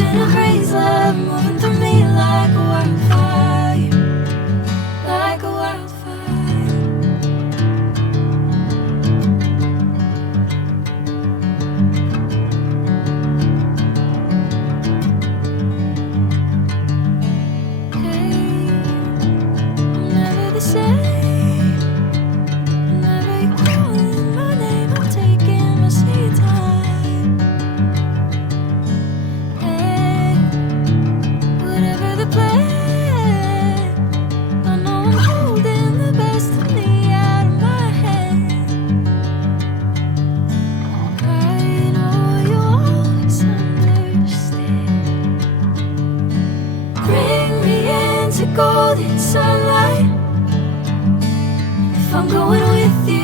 Passion and praise, love moving through me like a wildfire, like a wildfire. Hey, I'm never the same. Whenever you're calling my name, I'm taking my sweet time. Hey, whatever the plan, I know I'm holding the best of me out of my hand. I know you always understand. Bring me into golden sunlight. If I'm going with you,